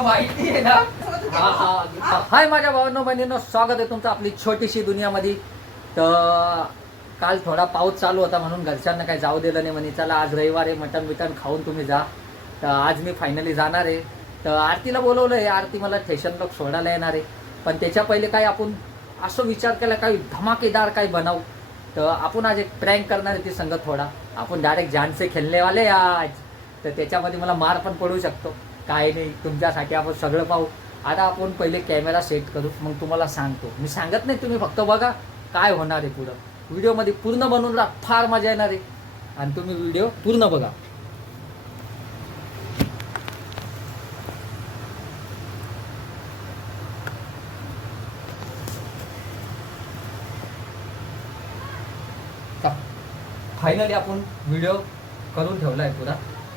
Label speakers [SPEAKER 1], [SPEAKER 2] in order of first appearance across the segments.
[SPEAKER 1] माहिती आहे ना? हा हा. हाय माझ्या भावांनो बहिणींनो स्वागत आहे तुमचं आपली छोटीशी दुनियामध्ये. तर काल थोडा पाऊस चालू होता म्हणून घरच्यांना काही जाऊ दिलं नाही म्हणे. चला आज रविवार आहे मटण बिटन खाऊन तुम्ही जा. तर आज मी फायनली जाणार आहे. तर आरतीला बोलवलं आहे. आरती मला स्टेशन लोक सोडायला येणार आहे. पण त्याच्या पहिले काय आपण असं विचार केला काही धमाकेदार काही बनवू. तर आपण आज एक प्रँक करणार आहे ती संगत थोडा. आपण डायरेक्ट जानसे खेळणेवाले आज. तर त्याच्यामध्ये मला मार पण पडू शकतो. काय नाही तुमच्यासाठी आपण सगळं पाहू. आता आपण पहिले कॅमेरा सेट करू मग तुम्हाला सांगतो. मी सांगत नाही तुम्ही फक्त बघा काय होणार आहे पुढं. व्हिडिओमध्ये पूर्ण बनवून राहा फार मजा येणार आहे. आणि तुम्ही व्हिडिओ पूर्ण बघा. फायनली आपण व्हिडिओ करून ठेवला आहे पुरा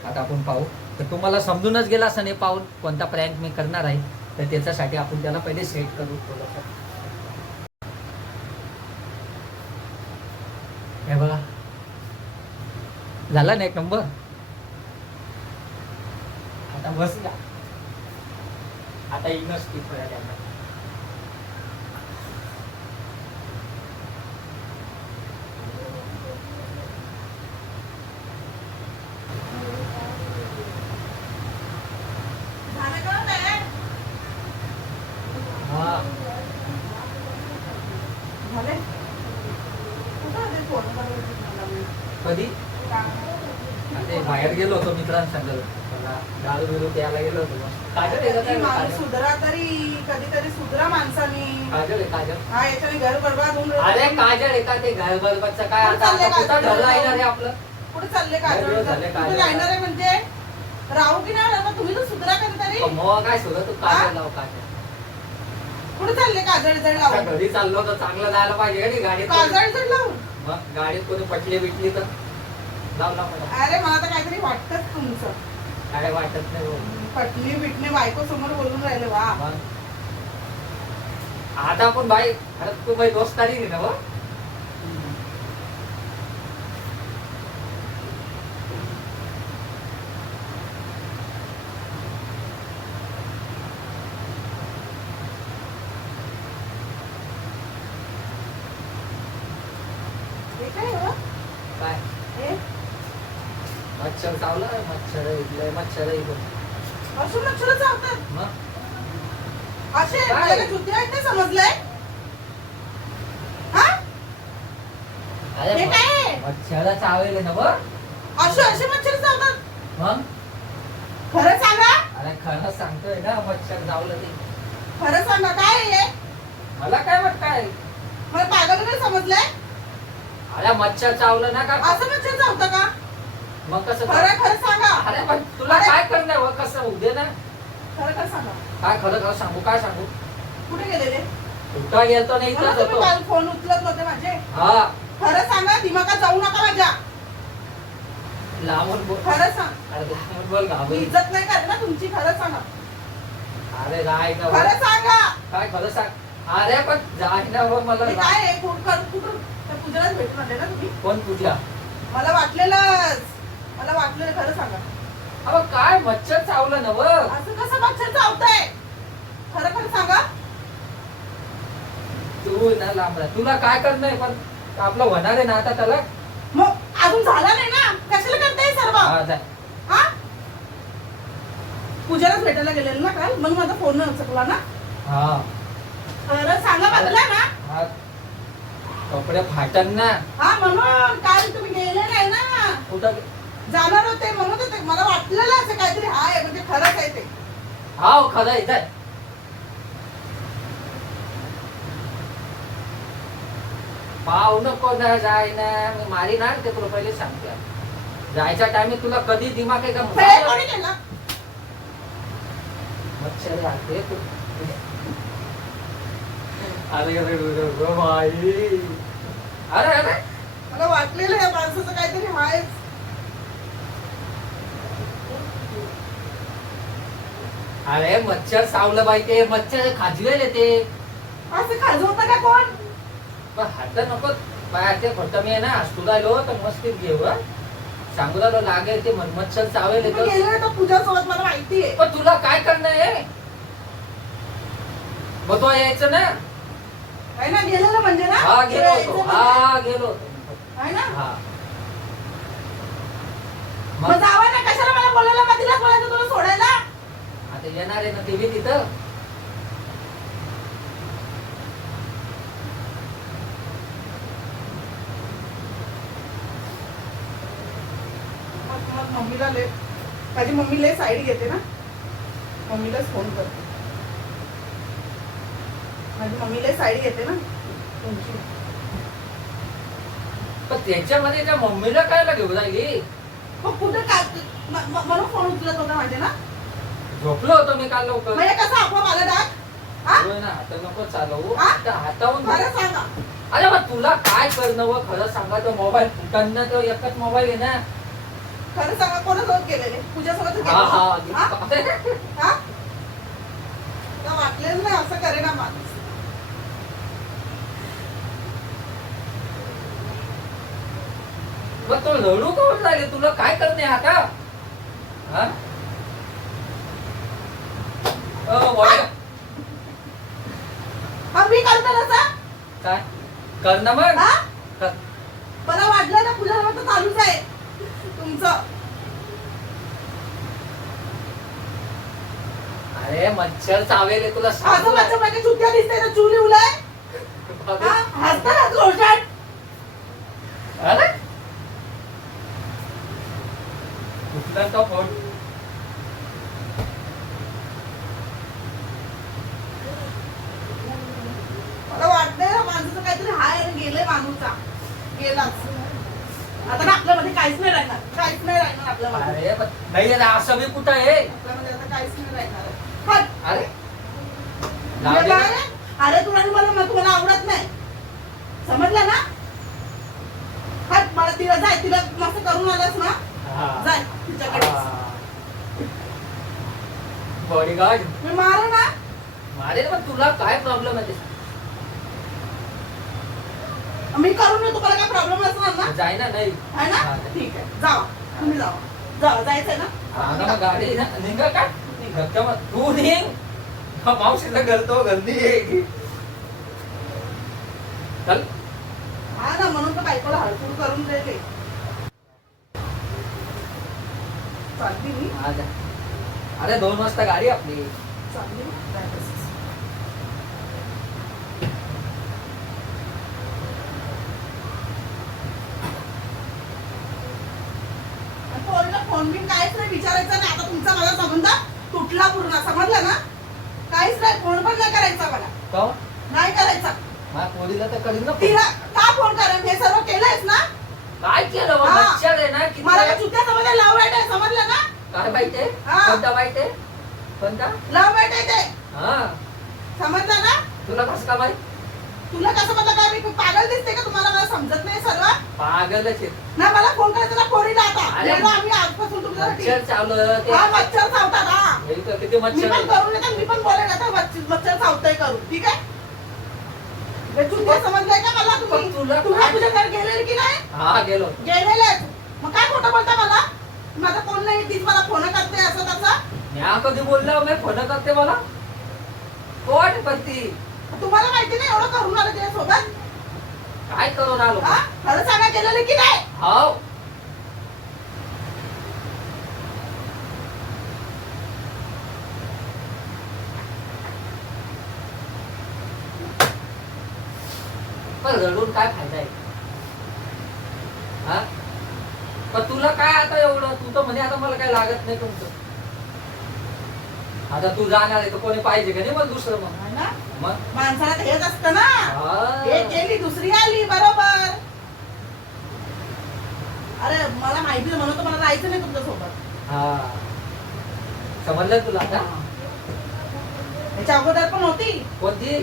[SPEAKER 1] आता आपण पाहू. तर तुम्हाला समजूनच गेला असं नाही पाहून कोणता प्रँक मी करणार आहे तर त्याच्यासाठी आपण त्याला पहिले सेट करू थोडंसं. हे बघा. झाला ना एक नंबर आता बस का आता इनच ती थोड्या टाइमात.
[SPEAKER 2] झालं का तयार?
[SPEAKER 1] हा
[SPEAKER 2] झाले? कुठं होते फोन बनवायचे मला मी?
[SPEAKER 1] कधी? ते बाहेर गेलो होतो मित्रांसंग दारू बिरू प्यायला गेलो होतो. काजल आहे का
[SPEAKER 2] कधी
[SPEAKER 1] काय?
[SPEAKER 2] माणूस
[SPEAKER 1] काजल
[SPEAKER 2] सुधरा तरी कधीतरी सुधरा माणसानी.
[SPEAKER 1] काजल आहे काजल.
[SPEAKER 2] हा याच्याने घर बरबाद होऊन राहिलं.
[SPEAKER 1] काजल आहे का ते घर काय आता
[SPEAKER 2] चाललंय
[SPEAKER 1] आता कुठं
[SPEAKER 2] काजल?
[SPEAKER 1] ठरलं आहे ना रे आपलं?
[SPEAKER 2] कुठे चालले
[SPEAKER 1] घर
[SPEAKER 2] काजळ
[SPEAKER 1] बरबाद झाले,
[SPEAKER 2] कुठे
[SPEAKER 1] काजळ.
[SPEAKER 2] जाणार आहे म्हणजे? राहू की नाही राहू? तुम्ही तर सुधरा कधीतरी
[SPEAKER 1] मग काय सुद्धा तू काजल लाव काजल.
[SPEAKER 2] कुठे चालले काजळ जड
[SPEAKER 1] आता
[SPEAKER 2] लावून
[SPEAKER 1] घरी चाललो तर चांगलं जायला पाहिजे का नाही गाडीत
[SPEAKER 2] काजळ जड लावून.
[SPEAKER 1] मग गाडीत कोणी पटली बिटली तर लाव लाव मला.
[SPEAKER 2] अरे मला तर काहीतरी वाटतच तुमचं
[SPEAKER 1] काय वाटत नाही भाऊ.
[SPEAKER 2] पटली बिटणे बायको समोर बोलून राहिले वा
[SPEAKER 1] मग आता आपण बाई अरे तू बाई दोस्तारी आहे ना बा
[SPEAKER 2] काय हो?
[SPEAKER 1] मच्छर चावला मच्छर इथलं मच्छर
[SPEAKER 2] असून मच्छर चावतात?
[SPEAKER 1] मग?
[SPEAKER 2] असे
[SPEAKER 1] काय?
[SPEAKER 2] आहेत समजलंय? हा?
[SPEAKER 1] अरे
[SPEAKER 2] काय? आहे?
[SPEAKER 1] मच्छर चावेल ना बघ
[SPEAKER 2] असे असे मच्छर चावतात?
[SPEAKER 1] मग?
[SPEAKER 2] खरं सांगा?
[SPEAKER 1] अरे खरं सांगतोय ना मच्छर चावलं ते.
[SPEAKER 2] खरं सांगा काय आहे हे?
[SPEAKER 1] मला काय वाटत काय
[SPEAKER 2] मला पागल नाही समजलंय?
[SPEAKER 1] अरे मच्छर चावलं ना का?
[SPEAKER 2] असं मच्छर चावतं का?
[SPEAKER 1] मग कसं
[SPEAKER 2] खरं खरं सांगा.
[SPEAKER 1] अरे पण तुला
[SPEAKER 2] अरे.
[SPEAKER 1] काय करणार? बघ कसं? होऊ दे ना.
[SPEAKER 2] खरं खरं सांगा.
[SPEAKER 1] काय खरं खरं सांगू? काय सांगू?
[SPEAKER 2] कुठे गेलेले
[SPEAKER 1] कुठं गेलतो नाही
[SPEAKER 2] म्हणून
[SPEAKER 1] इथंच
[SPEAKER 2] तुम्ही
[SPEAKER 1] होतो
[SPEAKER 2] काल फोन उचलत नव्हते माझे.
[SPEAKER 1] हा.
[SPEAKER 2] खरं सांगा दिमागात जाऊ नका माझ्या.
[SPEAKER 1] लांबून बोल.
[SPEAKER 2] खरं सांग.
[SPEAKER 1] अरे लांबून बोल
[SPEAKER 2] मी
[SPEAKER 1] घाबरून
[SPEAKER 2] इज्जत नाही करत ना तुमची खरं सांगा.
[SPEAKER 1] अरे जाय ना बघ.
[SPEAKER 2] खरं सांगा.
[SPEAKER 1] काय खरं सांग? अरे पण जाय ना मला.
[SPEAKER 2] हे काय कुठं कर- कुठं? त्या पूजालाच भेटून आले ना तुम्ही?
[SPEAKER 1] कोण पूजा?
[SPEAKER 2] मला वाटलेलंच. मला वाटलेलं खरं सांगा.
[SPEAKER 1] अबा काय मच्छर चावलं ना बघ
[SPEAKER 2] असं कसं मच्छर चावतंय? खरं खरं सांगा.
[SPEAKER 1] तू ना लांब राह. तुला काय करणं आहे? पण आपलं होणार आहे ना आता त्याला?
[SPEAKER 2] मग अजून झाला नाही ना? कशाला करताय सर्व?
[SPEAKER 1] हा.
[SPEAKER 2] हा? पूजालाच भेटायला गेलेलं ना काल? मग माझा फोन चकला ना?
[SPEAKER 1] हा.
[SPEAKER 2] खरं सांगा बदला ना.
[SPEAKER 1] हा. कपडे फाटन ना
[SPEAKER 2] हा म्हणून काल तुम्ही गेले नाही ना
[SPEAKER 1] कुठं
[SPEAKER 2] जाणार होते म्हणत होते मला वाटलेलं असं काहीतरी आहे म्हणजे खरंच आहे ते
[SPEAKER 1] हाव खरं आहे जाय पाहू नको ना जाय ना मी मारी ना ते तुला पहिले सांगते जायच्या टायमी तुला कधी दिमाग आहे का
[SPEAKER 2] हे कोणी केलं
[SPEAKER 1] मच्छर राहते तू अरे अरे अरे, अरे बाई अरे अरे.
[SPEAKER 2] मला वाटलेलं या माणसाचं काहीतरी आहेच
[SPEAKER 1] अरे मच्छर सावलं बाई ते मच्छर खाजवेले ते.
[SPEAKER 2] असं खाजवतं का कोण?
[SPEAKER 1] पण हात नको बाहेर ते फक्त मी आहे ना हसू राहिलो तर मस्तीत घेऊ हं. सांगू राहिलो लागेल ते मन- मच्छर चावेल
[SPEAKER 2] तुम्ही गेले ना तर पूजा सोबत मला माहिती आहे.
[SPEAKER 1] पण तुला काय करणं आहे? तेव्हा यायचं ना?
[SPEAKER 2] आहे ना गेलेलं म्हणजे ना?
[SPEAKER 1] हा गेलो होतो.
[SPEAKER 2] यायचं म्हणजे.
[SPEAKER 1] हा गेलो होतो.
[SPEAKER 2] आहे ना?
[SPEAKER 1] हा.
[SPEAKER 2] मग
[SPEAKER 1] मग?
[SPEAKER 2] जावं ना कशाला मला बोलायला? तिलाच बोलायचं तुला सोडायला?
[SPEAKER 1] आता येणार आहे ना ते बी तिथं?
[SPEAKER 2] मग मग मम्मीला ले माझी मम्मी लय साईड घेते ना. मम्मीलाच फोन कर माझी मम्मी लय साईड घेते ना. तुमची.
[SPEAKER 1] पण त्याच्यामध्ये त्या मम्मीला कायला घेऊन राहिली?
[SPEAKER 2] मग कुठे काय म- म- म्हणून फोन उचलत होता माझे ना.
[SPEAKER 1] झोपलो होतो मी काल लवकर.
[SPEAKER 2] म्हणजे कसं आपोआप आला डाक हा?
[SPEAKER 1] होय ना आता नको चालवू.
[SPEAKER 2] हा?
[SPEAKER 1] आता हातावून
[SPEAKER 2] खरं सांगा.
[SPEAKER 1] अरे मग तुला काय करणं व? खरं सांगा तो मोबाईल फुटांना तो एकच मोबाईल आहे ना.
[SPEAKER 2] खरं सांगा कोणासोबत गेलेले? तुझ्यासोबत
[SPEAKER 1] हा हा.
[SPEAKER 2] हा? हा? तुला वाटलेलं नाही असं करे ना माणूस
[SPEAKER 1] मग तो रडू कोण लागले? तुला काय करणे आता? हा? वळ.
[SPEAKER 2] हा मी
[SPEAKER 1] काय? मग.
[SPEAKER 2] हा?
[SPEAKER 1] कर.
[SPEAKER 2] मला वाटलं ना तुझ्यासोबत तर चालूच आहे. तुमचं.
[SPEAKER 1] अरे मच्छर चावेले तुला
[SPEAKER 2] असं माझ्या चुट्या दिसते ना चुली उलाय हा? हसता ना घोषाट
[SPEAKER 1] अरे कुठला तो फोन
[SPEAKER 2] मला वाटतंय ना माणसाचं काहीतरी हाय माणूसचा गेलाच. आता ना आपल्यामध्ये काहीच नाही राहणार. काहीच नाही राहणार आपल्यामध्ये.
[SPEAKER 1] अरे पण नाही रे, असं बी कुठं आहे?
[SPEAKER 2] आपल्यामध्ये आता काहीच नाही राहणार. हट.
[SPEAKER 1] अरे
[SPEAKER 2] म्हणजे
[SPEAKER 1] लावले
[SPEAKER 2] काय रे? अरे तुला आणि मला मला तुम्हाला आवडत नाही. समजलं ना? हट मला तिला जाय तिला मस्त करून आलास ना?
[SPEAKER 1] हा.
[SPEAKER 2] जाय तिच्याकडे
[SPEAKER 1] बॉडीगार्ड
[SPEAKER 2] मी मारू ना
[SPEAKER 1] मारे पण तुला काय प्रॉब्लेम आहे?
[SPEAKER 2] मी करून तुम्हाला काय प्रॉब्लेम असणार ना?
[SPEAKER 1] जाय ना नाही.
[SPEAKER 2] आहे ना?
[SPEAKER 1] हा.
[SPEAKER 2] ठीक आहे. जावा. तुम्ही जावा. जावा. जायचंय
[SPEAKER 1] हा ना गाडी ना. निघा का? तू निघ. हा, मावशीला करतो गर्दी आहे चल.
[SPEAKER 2] हा ना म्हणून तर बायकोला हळकूड करून दिले चालली मी.
[SPEAKER 1] हा. अरे दोन वाजता गाडी आपली.
[SPEAKER 2] चालली मी. जाय तसंच. आणि पोरीला फोन बिन काहीच नाही विचारायचं नाही. आता तुमचा मला संबंध तुटला पूर्ण. समजलं ना? काहीच नाही फोन पण नाही करायचा मला.
[SPEAKER 1] का
[SPEAKER 2] नाही करायचा.
[SPEAKER 1] माझ्या पोरीला तर करीन ना फोन.
[SPEAKER 2] तिला का फोन करेन हे सर्व केलंयस ना?
[SPEAKER 1] काय केलं बा?
[SPEAKER 2] हा.
[SPEAKER 1] मच्छर आहे ना किती
[SPEAKER 2] मला काय चुक्या समजल्या लव वाईट आहे समजलं ना?
[SPEAKER 1] काय माहिती आहे?
[SPEAKER 2] हा.
[SPEAKER 1] कोणता वाईट आहे? कोणता?
[SPEAKER 2] लव वाईट आहे ते.
[SPEAKER 1] हा.
[SPEAKER 2] समजलं ना?
[SPEAKER 1] तुला कसं का माहीत?
[SPEAKER 2] तुला कसं मला काय मी पागल दिसते का तुम्हाला? मला समजत नाही सर्व
[SPEAKER 1] पागलच आहे.
[SPEAKER 2] ना मला फोन करायचा ना पोरीला आता.
[SPEAKER 1] अरे.
[SPEAKER 2] आम्ही आजपासून तुमच्यासाठी
[SPEAKER 1] मच्छर चावलं ते.
[SPEAKER 2] हा मच्छर चावतात हा.
[SPEAKER 1] हे किती
[SPEAKER 2] मी
[SPEAKER 1] मच्छर
[SPEAKER 2] पण
[SPEAKER 1] आहे.
[SPEAKER 2] येतात मी पण बोलेन आता मच्छ- मच्छर चावतंय करून ठीक आहे? हे चुकीचं समजलंय का मला तुम्ही?
[SPEAKER 1] पण तुला
[SPEAKER 2] तुझ्या घर गेलेले की नाही?
[SPEAKER 1] हा गेलो.
[SPEAKER 2] गेलेले मग काय खोटं बोलता मला? माझा फोन नाही तीच मला फोन करते असं तसं.
[SPEAKER 1] मी कधी बोललो मी फोन करते मला? कोण पण ती?
[SPEAKER 2] तुम्हाला माहिती नाही एवढं करून आलं त्यासोबत
[SPEAKER 1] काय करून आलो?
[SPEAKER 2] हा? खरं सांगा गेलेले की नाही?
[SPEAKER 1] हाव पण रडून काय फायदा आहे? हा? पण तुला काय आता एवढं? तू तर म्हणे आता मला काय लागत नाही तुमचं. आता तू जाणार आहे तर कोणी पाहिजे का नाही मग दुसरं मग?
[SPEAKER 2] हा ना.
[SPEAKER 1] मग?
[SPEAKER 2] माणसाला तर हेच असतं ना.
[SPEAKER 1] हा.
[SPEAKER 2] एक गेली दुसरी आली बरोबर. अरे मला माहिती म्हणून तर मला जायचं नाही तुमच्यासोबत
[SPEAKER 1] हा. समजलं तुला आता?
[SPEAKER 2] त्याच्या अगोदर पण होती.
[SPEAKER 1] कोणती?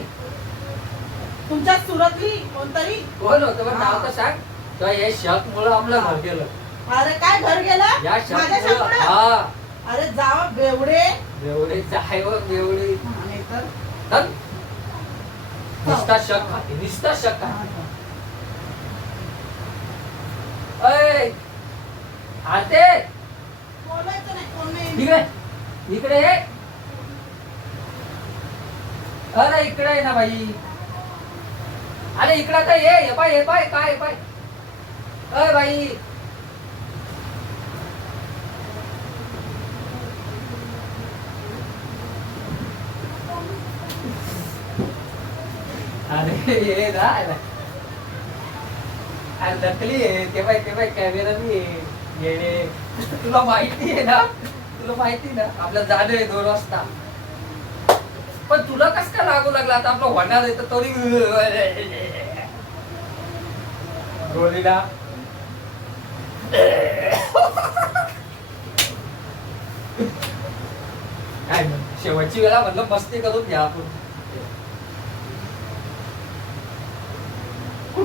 [SPEAKER 2] तुमच्या सुरतली कोणतरी.
[SPEAKER 1] कोण होतं
[SPEAKER 2] हा.
[SPEAKER 1] नाव तर सांग? तर हे शक मुळे आपलं घर गेलं.
[SPEAKER 2] अरे काय घर गेलं?
[SPEAKER 1] या
[SPEAKER 2] माझ्या?
[SPEAKER 1] हा.
[SPEAKER 2] अरे जावा बेवडे.
[SPEAKER 1] बेवडे जाय व बेवडे.
[SPEAKER 2] तर
[SPEAKER 1] नुसता शक खाते नुसता शक खाते आते इकडे अरे इकडे आहे ना बाई. अरे इकडं तर ये पाय ये पाय काय पाय. अय बाई अरे ये नकली आहे ते बाय ते बाय कॅमेरा मी तुला माहिती आहे ना तुला माहिती ना आपलं जाणं आहे दोन वाजता. पण तुला कस का लागू लागला? आता आपलं होणार आहे तर तरी रोलीला. काय शेवटची वेळा म्हणलं मस्ती करून घ्या आपण.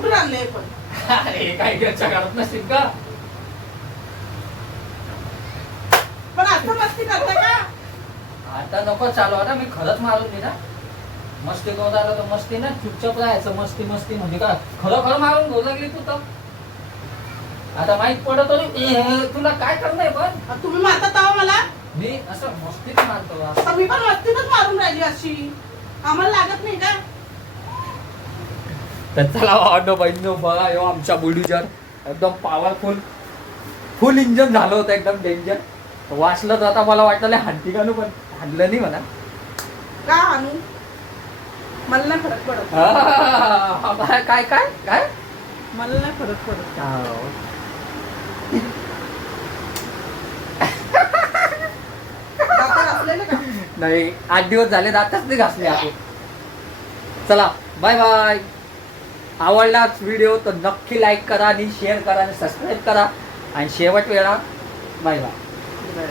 [SPEAKER 2] कुठून आणले पण?
[SPEAKER 1] अरे काय घरच्या घरात नसेल का?
[SPEAKER 2] पण असं मस्ती करता का?
[SPEAKER 1] आता नको चालू आता मी खरंच मारून दे ना मस्ती करून आलं तर मस्ती ना चुपचाप राहायचं मस्ती मस्ती म्हणजे का खरं खरं मारून घेऊ लागली तू तर. आता माहीत पडत तुला काय करणं पण?
[SPEAKER 2] तुम्ही मारता तेव्हा मला?
[SPEAKER 1] मी असं मस्तीच मारतो. असं.
[SPEAKER 2] तर मी पण मस्तीतच मारून राहिली अशी. आम्हाला लागत नाही का?
[SPEAKER 1] तर चला ऑटो बहिणी बघा ह्यो आमच्या बुलडीजर. एकदम पॉवरफुल फुल इंजन झालं होतं एकदम डेंजर वाचलं तर आता मला वाटलं हांटी घालू पण हाणलं नाही म्हणा.
[SPEAKER 2] का आणू मला नाही फरक पडत.
[SPEAKER 1] हा, काय काय काय काय?
[SPEAKER 2] मला नाही फरक पडत. का?
[SPEAKER 1] नाही आठ दिवस झाले दातच नाही घासले आपण. चला बाय बाय आवडलाच व्हिडिओ तर नक्की लाईक करा आणि शेअर करा आणि सबस्क्राईब करा. आणि शेवट वेळा बाय बाय